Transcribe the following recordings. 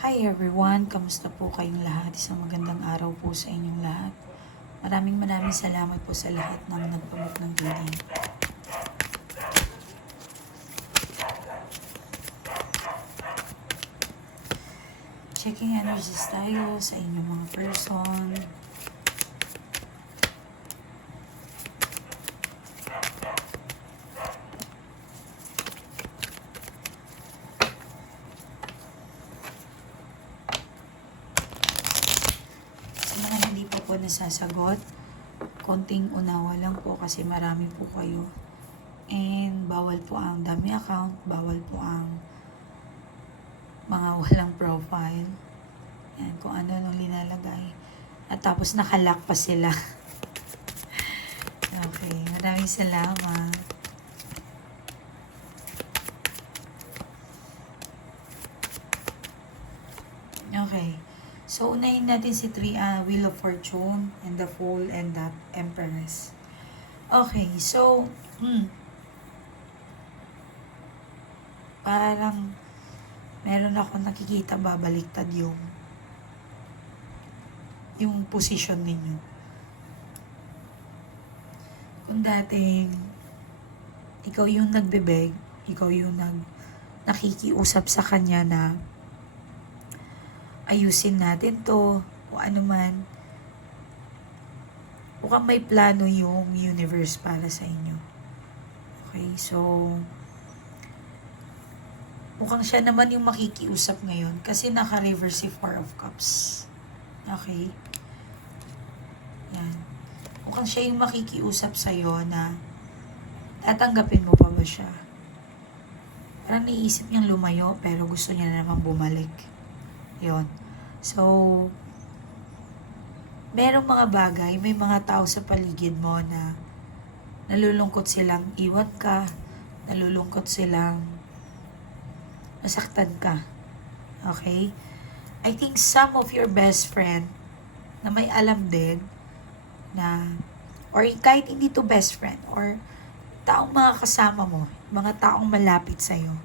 Hi everyone! Kamusta po kayong lahat? Isang magandang araw po sa inyong lahat. Maraming maraming salamat po sa lahat ng nagpamot ng reading. Checking energies tayo sa inyong mga person. Sa mga po nasasagot, konting unawa lang po kasi marami po kayo. And bawal po ang dummy account, bawal po ang mga walang profile. Yan, kung ano nung linalagay. At tapos nakalock pa sila. okay, maraming salamat. Okay. So, unahin natin si three, ah, Wheel of Fortune, and the Fool, and the Empress. Okay, so, hmm. Parang, meron ako nakikita babaliktad yung yung position ninyo. Kung dating ikaw yung nagbebeg, ikaw yung nag nakikiusap sa kanya na ayusin natin to, o ano man. Mukhang may plano yung universe para sa inyo. Okay, so mukhang siya naman yung makikiusap ngayon kasi naka-reverse si Four of Cups. Okay? Yan. Mukhang siya yung makikiusap sa'yo na tatanggapin mo pa ba siya? Parang naisip niyang lumayo pero gusto niya na naman bumalik. Yon. So, merong mga bagay, may mga tao sa paligid mo na nalulungkot silang iwan ka, nalulungkot silang nasaktan ka. Okay? I think some of your best friend na may alam din na or kahit hindi to best friend or taong mga kasama mo, mga taong malapit sa'yo.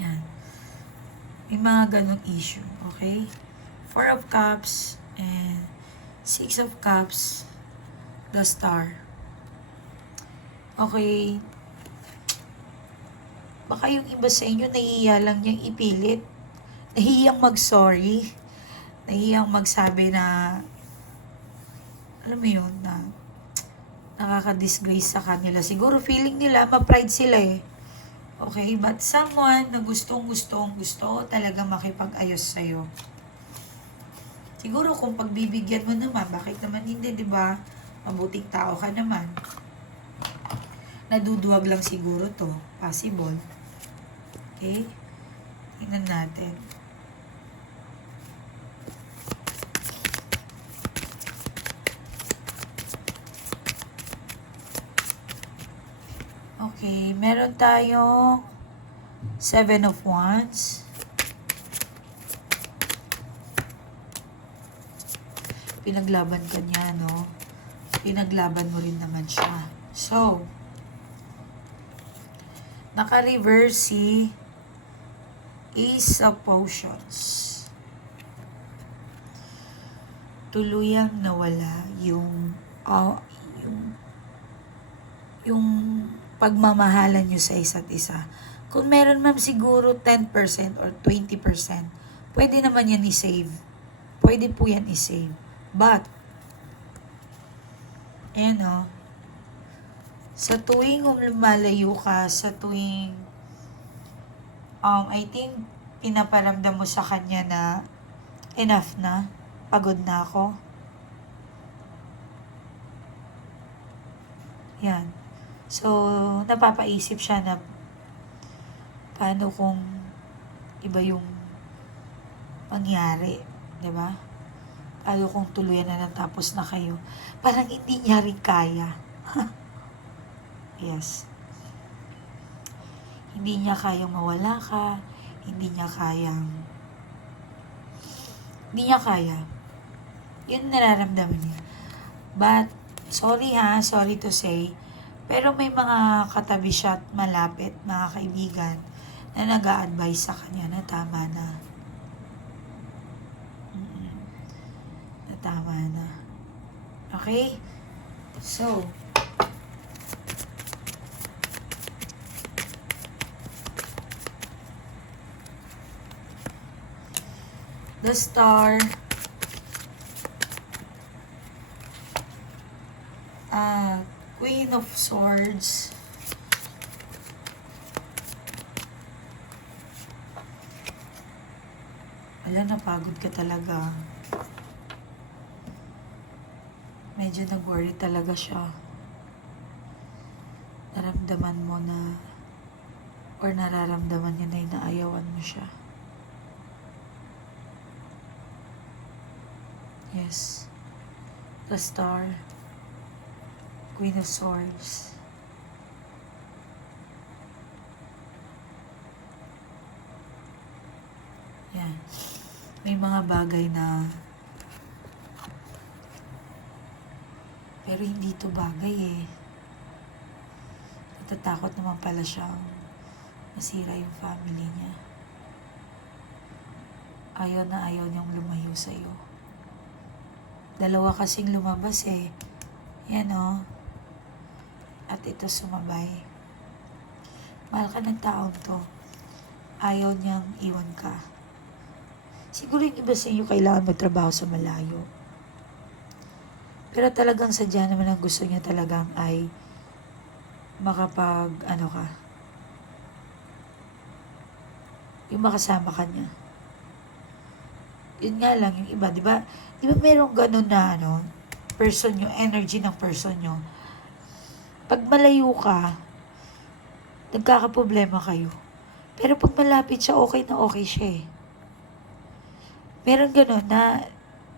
Yan. May mga ganong issue. Okay? Four of Cups and Six of Cups, the Star. Okay. Baka yung iba sa inyo, nahihiya lang niyang ipilit. Nahihiyang mag-sorry. Nahihiyang magsabi na, alam mo yun, na nakaka-disgrace sa kanila. Siguro feeling nila, ma-pride sila eh. Okay, but someone na gustong gustong gusto talaga makipag-ayos sa'yo. Siguro kung pagbibigyan mo naman, bakit naman hindi, di ba? Mabuting tao ka naman. Naduduwag lang siguro to. Possible. Okay? Tingnan natin. Okay, meron tayong Seven of Wands. Pinaglaban ka niya, no? Pinaglaban mo rin naman siya. So, naka-reverse si Ace of Potions. Tuluyang nawala yung, oh, yung, yung pagmamahalan nyo sa isa't isa. Kung meron ma'am siguro 10% or 20%, pwede naman yan i-save. Pwede po yan i-save. But, ayan o, sa tuwing lumalayo ka, sa tuwing, um, I think, pinaparamdam mo sa kanya na enough na, pagod na ako. Yan. So, napapaisip siya na paano kung iba yung mangyari, di ba? Paano kung tuluyan na natapos na kayo? Parang hindi niya rin kaya. yes. Hindi niya kayang mawala ka. Hindi niya kayang... Hindi niya kaya. Yun nararamdaman niya. But, sorry ha, sorry to say, pero may mga katabi siya at malapit na kaibigan na nag advise sa kanya na tama na. Na tama na. Okay? So, the star at Queen of Swords, Wala, napagod ka talaga. Medyo nag-worry talaga siya. Naramdaman mo na or nararamdaman niya na inaayawan mo siya. Yes. The star. Queen of Swords. Yan. May mga bagay na pero hindi to bagay eh. Natatakot naman pala siyang masira yung family niya. Ayaw na ayaw niyang lumayo sa'yo. Dalawa kasing lumabas eh. Yan oh. At ito sumabay. Mahal ka ng taong to. Ayaw niyang iwan ka. Siguro yung iba sa inyo kailangan magtrabaho sa malayo. Pero talagang sadya naman ang gusto niya talagang ay makapag, ano ka, yung makasama ka niya. Yun nga lang, yung iba, di ba? Di ba merong ganun na, ano, person yung energy ng person nyo. Pag malayo ka, nagkakaproblema kayo. Pero pag malapit siya, okay na okay siya eh. Meron ganun na,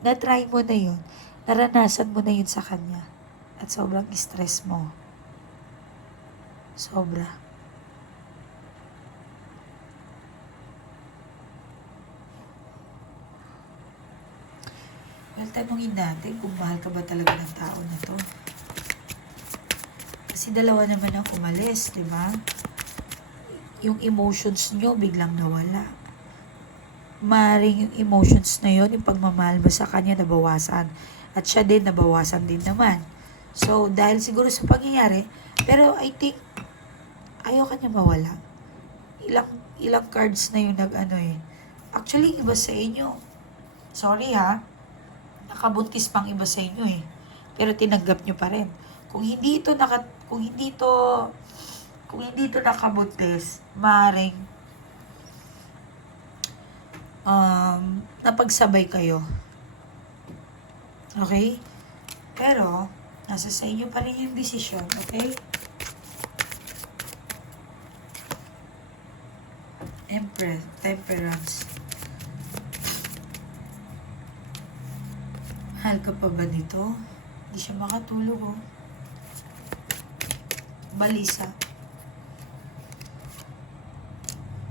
na-try mo na yun. Naranasan mo na yun sa kanya. At sobrang stress mo. Sobra. Well, tanungin natin kung mahal ka ba talaga ng tao na to. Kasi dalawa naman ang umalis, di ba? Yung emotions nyo biglang nawala. Maring yung emotions na yon yung pagmamahal mo sa kanya nabawasan. At siya din nabawasan din naman. So, dahil siguro sa pangyayari, pero I think, ayaw kanya mawala. Ilang, ilang cards na yung nag-ano eh. Actually, iba sa inyo. Sorry ha. Nakabuntis pang iba sa inyo eh. Pero tinanggap nyo pa rin. Kung hindi ito naka, kung hindi ito, kung hindi ito nakabuntis, maaaring um, napagsabay kayo. Okay? Pero, nasa sa inyo pa rin yung desisyon, okay? Empress, temperance. Mahal ka pa ba nito? Hindi siya makatulog, oh. Balisa.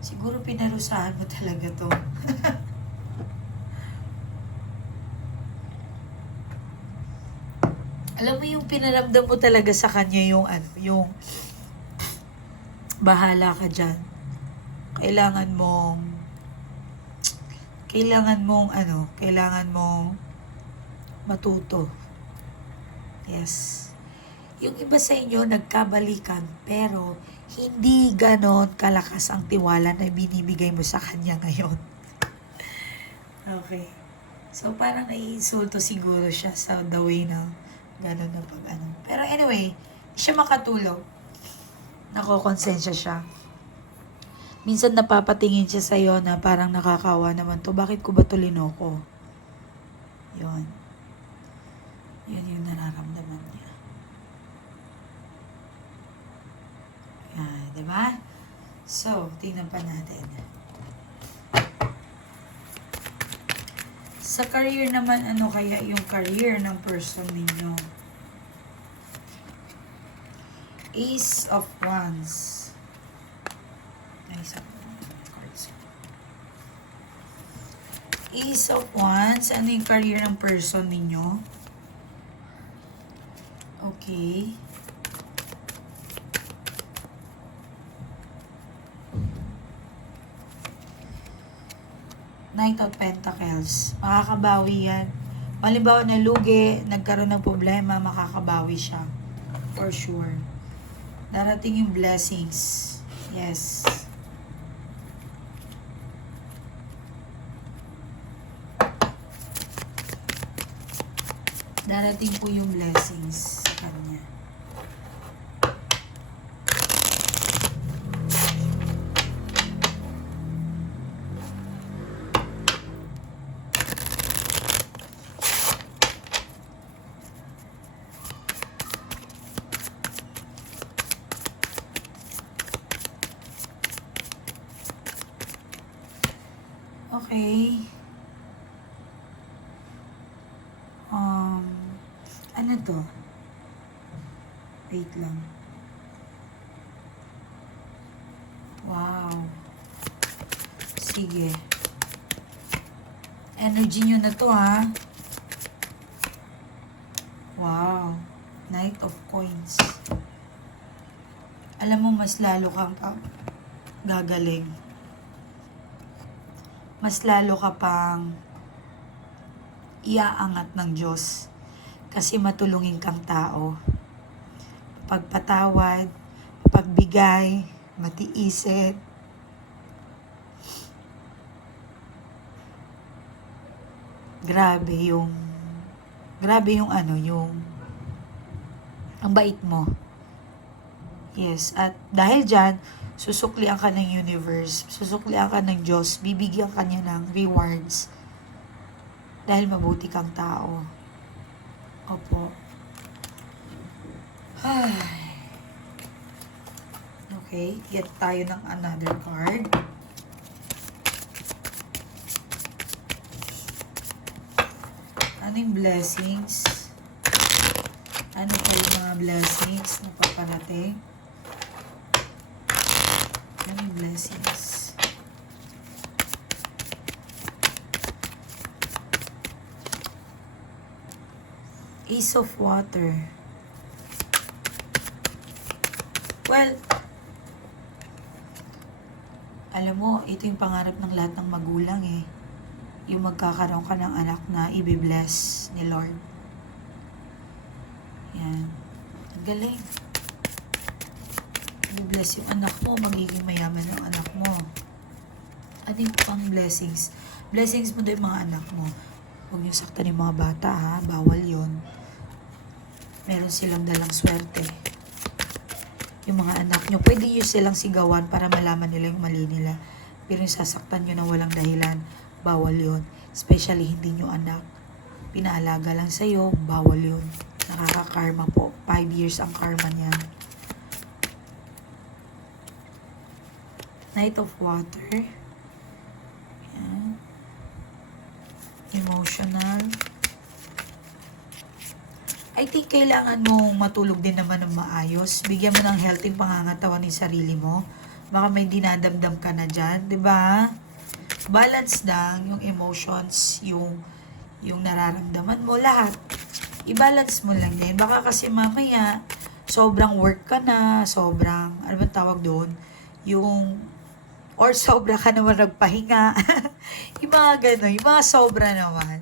Siguro pinarusahan mo talaga to. Alam mo yung pinaramdam mo talaga sa kanya yung ano, yung bahala ka dyan. Kailangan mong kailangan mong ano, kailangan mong matuto. Yes. Yung iba sa inyo nagkabalikan pero hindi ganon kalakas ang tiwala na binibigay mo sa kanya ngayon. okay. So parang naiinsulto siguro siya sa the way na Ganon na pag ano. Pero anyway, siya makatulog. Nakokonsensya siya. Minsan napapatingin siya sa'yo na parang nakakawa naman to. Bakit ko ba to linoko? Yun. Yun yung nararamdaman niya. Yan, di ba? So, tingnan pa natin. Sa career naman, ano kaya yung career ng person ninyo? Ace of Wands. Ace of. Ace of Wands. Ano yung career ng person ninyo? Okay. Knight of Pentacles. Makakabawi yan. Halimbawa na lugi, nagkaroon ng problema, makakabawi siya. For sure. Darating yung blessings. Yes. Darating po yung blessings sa kanya. Okay. Um, ano to? Wait lang. Wow. Sige. Energy nyo na to, ha? Wow. Knight of Coins. Alam mo, mas lalo kang kang gagaling. Mas lalo ka pang iaangat ng Diyos kasi matulungin kang tao. Pagpatawad, pagbigay, matiisin. Grabe yung grabe yung ano, yung ang bait mo. Yes, at dahil dyan, susuklian ka ng universe, susuklian ka ng Diyos, bibigyan ka niya ng rewards dahil mabuti kang tao. Opo. Ay. Okay, get tayo ng another card. Ano yung blessings? Ano yung mga blessings na paparating? Blessings? Ace of Water. Well, alam mo, ito yung pangarap ng lahat ng magulang eh. Yung magkakaroon ka ng anak na ibibless ni Lord. Yan. Ang galing. Ibibless yung anak mo, magiging mayaman yung anak mo. Ano yung pang blessings? Blessings mo doon mga anak mo. Huwag niyo saktan yung mga bata ha, bawal yon. Meron silang dalang swerte. Yung mga anak nyo, pwede nyo silang sigawan para malaman nila yung mali nila. Pero yung sasaktan nyo na walang dahilan, bawal yon. Especially hindi nyo anak. Pinaalaga lang sa'yo, bawal yon. Nakaka-karma po. Five years ang karma niya. Knight of Water. Yan. Emotional. I think kailangan mong matulog din naman ng maayos. Bigyan mo ng healthy pangangatawan ng sarili mo. Baka may dinadamdam ka na dyan, ba? Balance lang yung emotions, yung, yung nararamdaman mo, lahat. I-balance mo lang din. Baka kasi mamaya, sobrang work ka na, sobrang, ano ba tawag doon? Yung, or sobra ka naman nagpahinga. yung mga gano'n, yung mga sobra naman.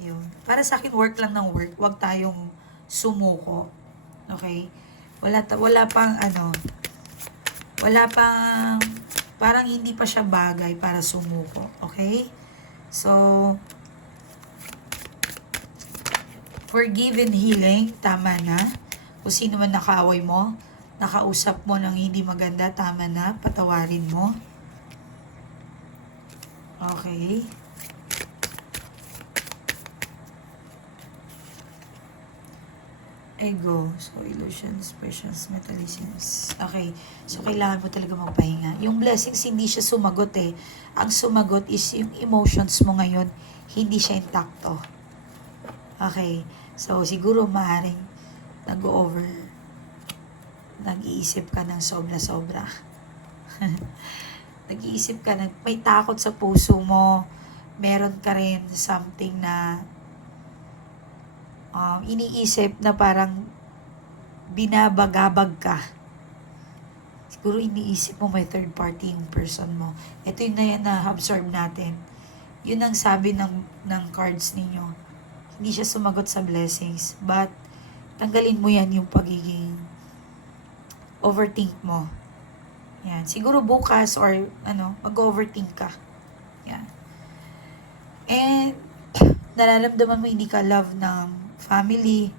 Yun. Para sa akin, work lang ng work. Huwag tayong sumuko. Okay? Wala, ta- wala pang ano, wala pang, parang hindi pa siya bagay para sumuko. Okay? So, forgive and healing, tama na. Kung sino man nakaaway mo, nakausap mo ng hindi maganda, tama na, patawarin mo. Okay. Ego. So, illusions, expressions, metallisms. Okay. So, kailangan mo talaga magpahinga. Yung blessings, hindi siya sumagot eh. Ang sumagot is yung emotions mo ngayon, hindi siya intakto. Okay. So, siguro maaaring nag-over, nag-iisip ka ng sobra-sobra. nag-iisip ka ng, may takot sa puso mo, meron ka rin something na um, iniisip na parang binabagabag ka. Siguro iniisip mo may third party yung person mo. Ito yung na, na-absorb natin. Yun ang sabi ng, ng cards ninyo. hindi siya sumagot sa blessings. But, tanggalin mo yan yung pagiging overthink mo. Yan. Siguro bukas or ano, mag-overthink ka. Yan. And, nararamdaman mo hindi ka love ng family.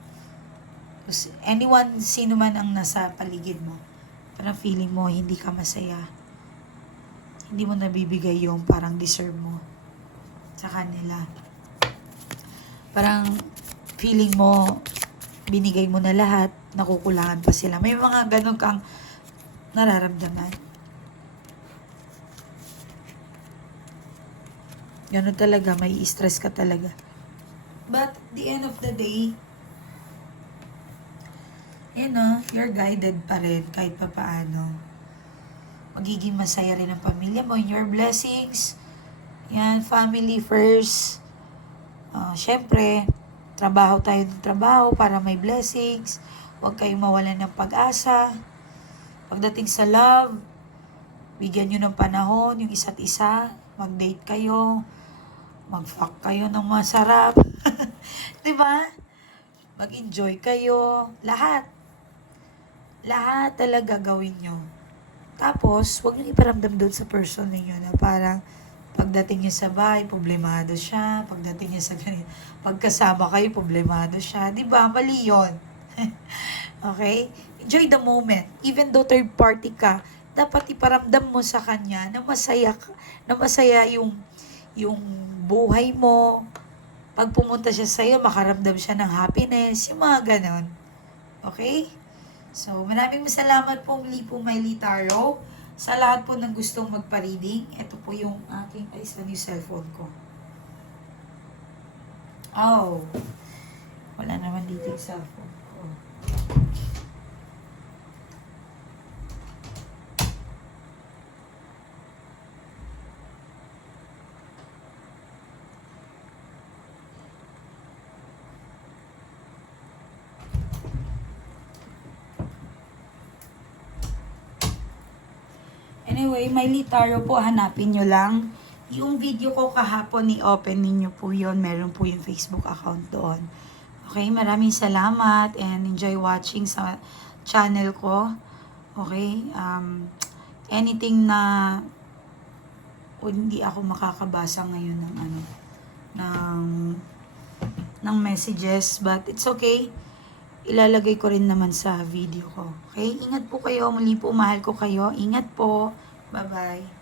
Anyone, sino man ang nasa paligid mo. Parang feeling mo hindi ka masaya. Hindi mo nabibigay yung parang deserve mo sa kanila. Parang feeling mo binigay mo na lahat, nakukulangan pa sila. May mga ganun kang nararamdaman. Ganun talaga, may stress ka talaga. But the end of the day, you know, you're guided pa rin kahit pa paano. Magiging masaya rin ang pamilya mo, your blessings. Yan, family first. Uh, Siyempre, trabaho tayo ng trabaho para may blessings. Huwag kayong mawalan ng pag-asa. Pagdating sa love, bigyan nyo ng panahon yung isa't isa. Mag-date kayo. Mag-fuck kayo ng masarap. ba? Mag-enjoy kayo. Lahat. Lahat talaga gawin nyo. Tapos, huwag nyo iparamdam doon sa person ninyo na parang pagdating niya sa bahay, problemado siya. Pagdating niya sa ganito, pagkasama kayo, problemado siya. Di ba? Mali yun. okay? Enjoy the moment. Even though third party ka, dapat iparamdam mo sa kanya na masaya, na masaya yung, yung buhay mo. Pag pumunta siya sa'yo, makaramdam siya ng happiness. Yung mga ganon. Okay? So, maraming salamat po muli po, Miley Taro. Sa lahat po ng gustong magpa-reading, ito po yung aking, ay, saan yung cellphone ko? Oh. Wala naman dito yung cellphone. Anyway, Miley Taro po, hanapin nyo lang. Yung video ko kahapon ni open ninyo po yon Meron po yung Facebook account doon. Okay, maraming salamat and enjoy watching sa channel ko. Okay, um, anything na hindi ako makakabasa ngayon ng ano ng ng messages but it's okay. Ilalagay ko rin naman sa video ko. Okay ingat po kayo. Muli po mahal ko kayo. Ingat po. Bye bye